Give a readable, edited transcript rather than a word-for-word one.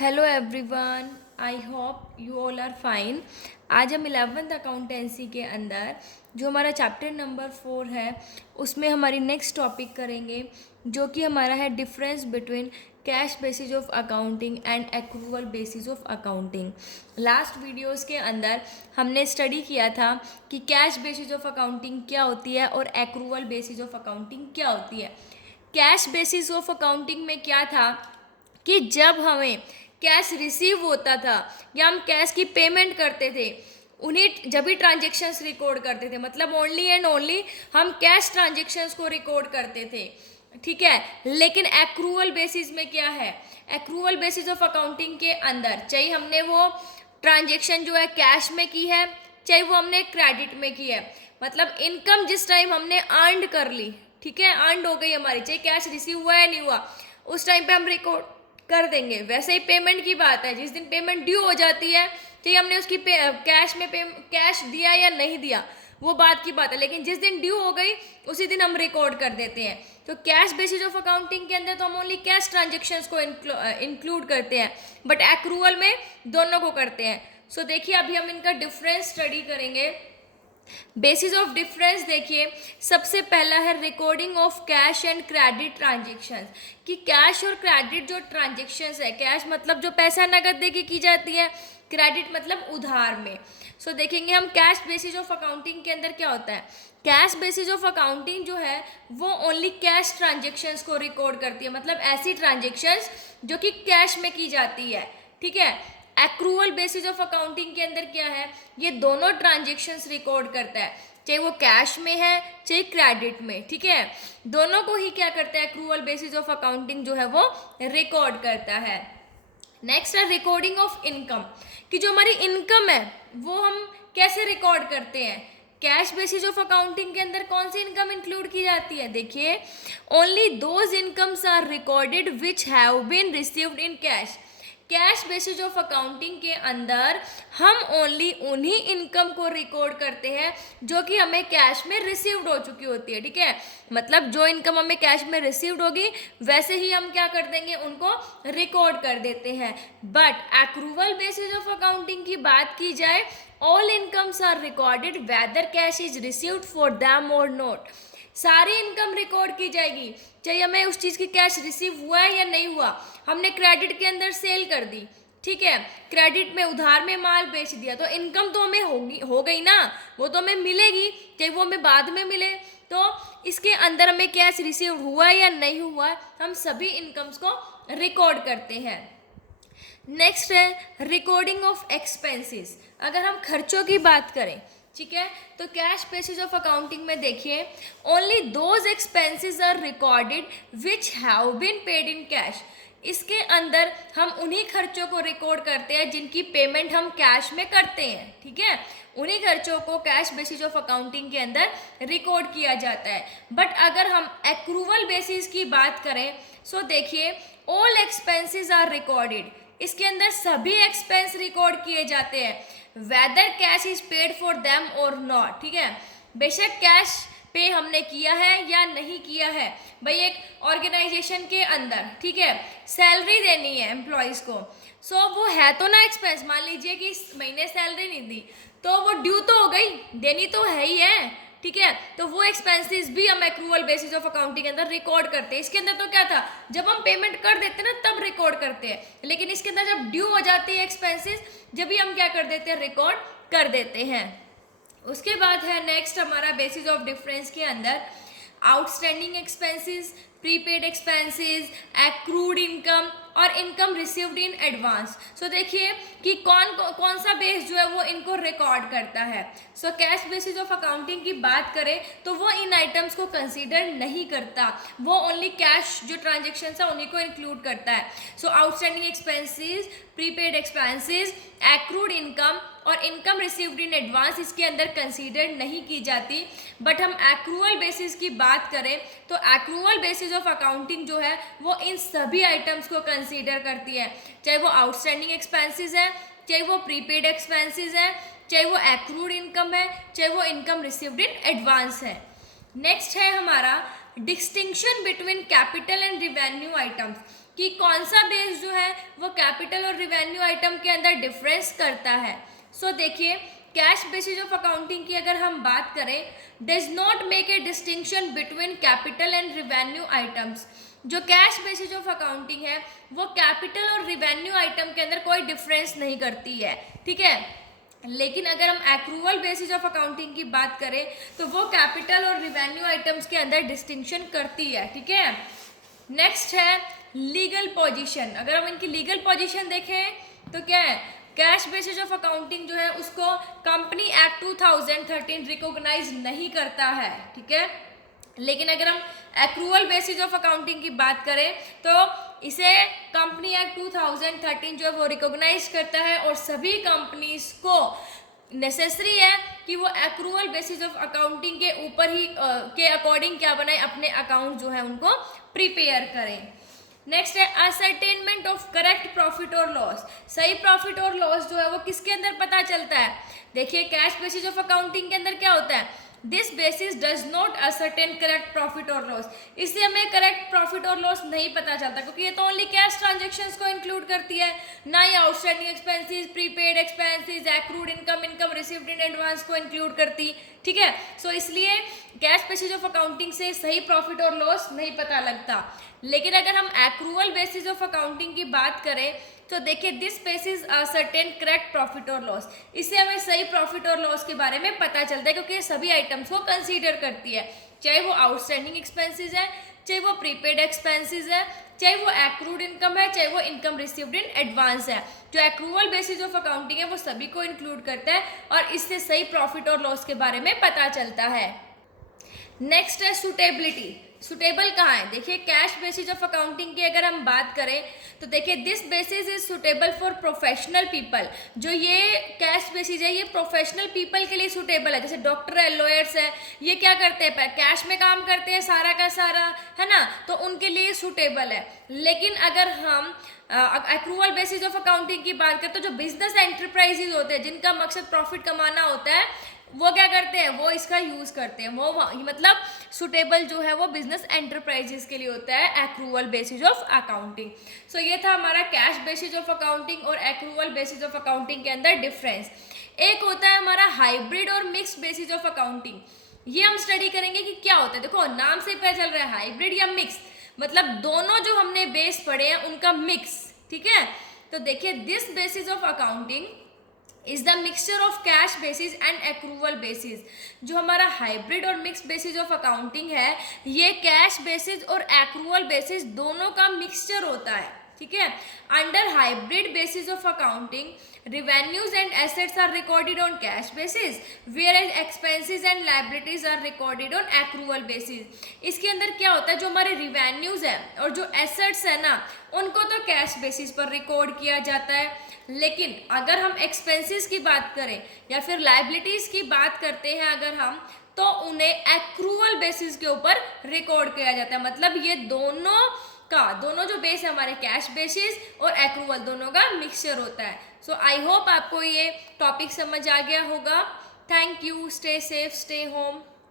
Hello everyone, I hope you all are fine. आज हम 11th accountancy के अंदर जो हमारा चैप्टर नंबर 4 है उसमें हमारी नेक्स्ट टॉपिक करेंगे, जो कि हमारा है difference between cash basis of accounting and accrual basis of accounting. Last videos के अंदर हमने स्टडी किया था कि कैश बेसिस ऑफ अकाउंटिंग क्या होती है और एक्रूवल बेसिस ऑफ अकाउंटिंग क्या होती है। कैश बेसिस ऑफ अकाउंटिंग में क्या था कि जब हमें कैश रिसीव होता था या हम कैश की पेमेंट करते थे, उन्हीं जब भी ट्रांजेक्शन्स रिकॉर्ड करते थे, मतलब ओनली एंड ओनली हम कैश ट्रांजेक्शन्स को रिकॉर्ड करते थे, ठीक है। लेकिन एक्रूवल बेसिस में क्या है, एक्रूवल बेसिस ऑफ अकाउंटिंग के अंदर चाहे हमने वो ट्रांजेक्शन जो है कैश में की है, चाहे वो हमने क्रेडिट में की है, मतलब इनकम जिस टाइम हमने अर्न कर ली, ठीक है, अर्न हो गई हमारी, चाहे कैश रिसीव हुआ या नहीं हुआ, उस टाइम पे हम रिकॉर्ड कर देंगे। वैसे ही पेमेंट की बात है, जिस दिन पेमेंट ड्यू हो जाती है, चाहे हमने उसकी कैश में कैश दिया या नहीं दिया, वो बात की बात है, लेकिन जिस दिन ड्यू हो गई उसी दिन हम रिकॉर्ड कर देते हैं। तो कैश बेसिस ऑफ अकाउंटिंग के अंदर तो हम ओनली कैश ट्रांजेक्शन्स को इंक्लूड करते हैं, बट एक्रूवल में दोनों को करते हैं। सो देखिए, अभी हम इनका डिफरेंस स्टडी करेंगे। बेसिस ऑफ डिफरेंस देखिए, सबसे पहला है recording of cash and credit transactions, कि कैश और क्रेडिट जो ट्रांजेक्शंस है, कैश मतलब जो पैसा नगद दे के की जाती है, क्रेडिट मतलब उधार में। सो देखेंगे हम कैश बेसिस ऑफ अकाउंटिंग के अंदर क्या होता है। कैश बेसिस ऑफ अकाउंटिंग जो है वो ओनली कैश ट्रांजेक्शन्स को रिकॉर्ड करती है, मतलब ऐसी ट्रांजेक्शन्स जो कि कैश में की जाती है, ठीक है। एक्रूवल बेसिस ऑफ अकाउंटिंग के अंदर क्या है, ये दोनों ट्रांजेक्शन्स रिकॉर्ड करता है, चाहे वो कैश में है चाहे क्रेडिट में, ठीक है। दोनों को ही क्या करता है, एक्रूवल बेसिस ऑफ अकाउंटिंग जो है वो रिकॉर्ड करता है। नेक्स्ट है रिकॉर्डिंग ऑफ इनकम, कि जो हमारी इनकम है वो हम कैसे रिकॉर्ड करते हैं। कैश बेसिस ऑफ अकाउंटिंग के अंदर कौन सी इनकम इंक्लूड की जाती है, देखिए, only those incomes are recorded which have been received in cash. Cash basis of accounting के अंदर हम ओनली उन्हीं इनकम को रिकॉर्ड करते हैं जो कि हमें कैश में रिसीव्ड हो चुकी होती है, ठीक है। मतलब जो इनकम हमें कैश में रिसीव्ड होगी वैसे ही हम क्या कर देंगे, उनको रिकॉर्ड कर देते हैं। But accrual basis of accounting की बात की जाए, all incomes are recorded whether cash is received for them or not. सारी इनकम रिकॉर्ड की जाएगी, चाहे हमें उस चीज़ की कैश रिसीव हुआ है या नहीं हुआ। हमने क्रेडिट के अंदर सेल कर दी, ठीक है, क्रेडिट में उधार में माल बेच दिया, तो इनकम तो हमें हो गई ना, वो तो हमें मिलेगी, चाहे वो हमें बाद में मिले। तो इसके अंदर हमें कैश रिसीव हुआ है या नहीं हुआ, हम सभी इनकम्स को रिकॉर्ड करते हैं। नेक्स्ट है रिकॉर्डिंग ऑफ एक्सपेंसेस। अगर हम खर्चों की बात करें, ठीक है, तो कैश बेसिस ऑफ अकाउंटिंग में देखिए, only those expenses are recorded which have been paid in cash. इसके अंदर हम उन्हीं खर्चों को रिकॉर्ड करते हैं जिनकी पेमेंट हम कैश में करते हैं, ठीक है, उन्हीं खर्चों को कैश बेसिस ऑफ अकाउंटिंग के अंदर रिकॉर्ड किया जाता है। बट अगर हम एक्रूवल बेसिस की बात करें, सो देखिए, ऑल एक्सपेंसेस आर रिकॉर्डेड, इसके अंदर सभी एक्सपेंस रिकॉर्ड किए जाते हैं, whether cash is paid for them or not, ठीक है, बेशक कैश पे हमने किया है या नहीं किया है। भाई एक ऑर्गेनाइजेशन के अंदर, ठीक है, सैलरी देनी है एम्प्लॉयज़ को, सो वो है तो ना एक्सपेंस। मान लीजिए कि इस महीने सैलरी नहीं दी, तो वो ड्यू तो हो गई, देनी तो है ही है, ठीक है, तो वो एक्सपेंसेस भी हम एक्रूवल बेसिस ऑफ अकाउंटिंग के अंदर रिकॉर्ड करते हैं। इसके अंदर तो क्या था, जब हम पेमेंट कर देते हैं ना तब रिकॉर्ड करते हैं, लेकिन इसके अंदर जब ड्यू हो जाती है एक्सपेंसेस, जब भी हम क्या कर देते हैं, रिकॉर्ड कर देते हैं। उसके बाद है नेक्स्ट हमारा बेसिस ऑफ डिफरेंस के अंदर outstanding expenses, prepaid expenses, accrued income और इनकम रिसीव्ड इन एडवांस। सो देखिए कि कौन सा बेस जो है वो इनको रिकॉर्ड करता है। So cash basis of accounting की बात करें तो वो इन आइटम्स को कंसीडर नहीं करता, वो ओनली कैश जो ट्रांजेक्शन है उन्हीं को इंक्लूड करता है। So outstanding expenses, prepaid expenses, accrued income और इनकम रिसीव्ड इन एडवांस इसके अंदर कंसीडर नहीं की जाती। बट हम एक्रूवल बेसिस की बात करें तो एक्रूवल बेसिस ऑफ अकाउंटिंग जो है वो इन सभी आइटम्स को कंसीडर करती है, चाहे वो आउटस्टैंडिंग एक्सपेंसेस है, चाहे वो प्रीपेड एक्सपेंसेस है, चाहे वो एक्रूड इनकम है, चाहे वो इनकम रिसीव्ड इन एडवांस है। नेक्स्ट है हमारा distinction between capital and revenue items, कि कौन सा बेस जो है वो कैपिटल और रिवेन्यू आइटम के अंदर डिफरेंस करता है। सो देखिए, कैश बेसिस ऑफ अकाउंटिंग की अगर हम बात करें, does not make a distinction between capital and revenue items. जो कैश बेसिस ऑफ अकाउंटिंग है वो कैपिटल और रिवेन्यू आइटम के अंदर कोई डिफरेंस नहीं करती है, ठीक है। लेकिन अगर हम एक्रूवल बेसिस ऑफ अकाउंटिंग की बात करें तो वो कैपिटल और रिवेन्यू आइटम्स के अंदर डिस्टिंक्शन करती है, ठीक है। नेक्स्ट है लीगल पोजीशन। अगर हम इनकी लीगल पोजीशन देखें तो क्या है, कैश बेसिस ऑफ अकाउंटिंग जो है उसको कंपनी एक्ट 2013 रिकॉग्नाइज नहीं करता है, ठीक है। लेकिन अगर हम एक्रूवल बेसिस ऑफ अकाउंटिंग की बात करें तो इसे कंपनी एक्ट 2013 जो है वो रिकॉग्नाइज करता है और सभी कंपनीज को नेसेसरी है कि वो एक्रूवल बेसिस ऑफ अकाउंटिंग के ऊपर ही के अकॉर्डिंग क्या बनाए, अपने अकाउंट जो है उनको प्रिपेयर करें। नेक्स्ट है असर्टेनमेंट ऑफ करेक्ट प्रॉफिट और लॉस। सही प्रॉफिट और लॉस जो है वो किसके अंदर पता चलता है। देखिए, कैश बेसिस ऑफ अकाउंटिंग के अंदर क्या होता है, this basis does not ascertain correct profit और लॉस। इससे हमें करेक्ट प्रॉफिट और लॉस नहीं पता चलता क्योंकि ये तो ओनली कैश ट्रांजेक्शन्स को इंक्लूड करती है, ना ही outstanding expenses, prepaid expenses, accrued income, income received in advance को इंक्लूड करती, ठीक है। सो इसलिए कैश बेसिस ऑफ अकाउंटिंग से सही प्रॉफिट और लॉस नहीं पता लगता। लेकिन अगर हम एक्रूवल बेसिस ऑफ अकाउंटिंग की बात करें तो देखिए, this basis certain correct profit और लॉस। इससे हमें सही प्रॉफिट और लॉस के बारे में पता चलता है क्योंकि ये सभी आइटम्स को कंसीडर करती है, चाहे वो आउटस्टैंडिंग एक्सपेंसेस है, चाहे वो प्रीपेड एक्सपेंसेस है, चाहे वो एक्रूड इनकम है, चाहे वो इनकम रिसीव्ड इन एडवांस है। जो एक्रूवल बेसिस ऑफ अकाउंटिंग है वो सभी को इंक्लूड करता है और इससे सही प्रॉफिट और लॉस के बारे में पता चलता है। नेक्स्ट है सुटेबिलिटी। सुटेबल कहाँ है, देखिए कैश बेसिस ऑफ अकाउंटिंग की अगर हम बात करें तो देखिए, this basis is suitable for professional people. जो ये कैश बेसिस है ये प्रोफेशनल पीपल के लिए सुटेबल है, जैसे डॉक्टर है, लॉयर्स है, ये क्या करते हैं, कैश में काम करते हैं सारा का सारा, है ना, तो उनके लिए सुटेबल है। लेकिन अगर हम एक्रूवल बेसिस ऑफ अकाउंटिंग की बात करें तो जो बिजनेस एंटरप्राइजेज होते हैं जिनका मकसद प्रॉफिट कमाना होता है वो क्या करते हैं, वो इसका यूज़ करते हैं। वो मतलब सुटेबल जो है वो बिजनेस एंटरप्राइजेस के लिए होता है एक्रूवल बेसिस ऑफ अकाउंटिंग। सो ये था हमारा कैश बेसिस ऑफ अकाउंटिंग और एक्रूवल बेसिस ऑफ अकाउंटिंग के अंदर डिफरेंस। एक होता है हमारा हाइब्रिड और मिक्स बेसिस ऑफ अकाउंटिंग। ये हम स्टडी करेंगे कि क्या होता है। देखो, नाम से पता चल रहा है हाइब्रिड या मिक्स, मतलब दोनों जो हमने बेस पढ़े हैं उनका मिक्स, ठीक है। तो देखिए, this basis of accounting is the mixture of cash basis and accrual basis. जो हमारा हाइब्रिड और मिक्स बेसिस ऑफ अकाउंटिंग है ये कैश बेसिस और एक्रूवल बेसिस दोनों का मिक्सचर होता है, ठीक है। Under hybrid basis of accounting revenues and assets are recorded on cash basis whereas expenses and liabilities are recorded on accrual basis। इसके अंदर क्या होता है, जो हमारे revenues है और जो assets है ना उनको तो कैश बेसिस पर रिकॉर्ड किया जाता है, लेकिन अगर हम एक्सपेंसेस की बात करें या फिर लाइबिलिटीज की बात करते हैं अगर हम, तो उन्हें एक्रूवल बेसिस के ऊपर रिकॉर्ड किया जाता है। मतलब ये दोनों जो बेस है हमारे कैश बेसिस और एक्रूवल दोनों का मिक्सचर होता है। सो आई होप आपको ये टॉपिक समझ आ गया होगा। Thank you, stay safe, stay home.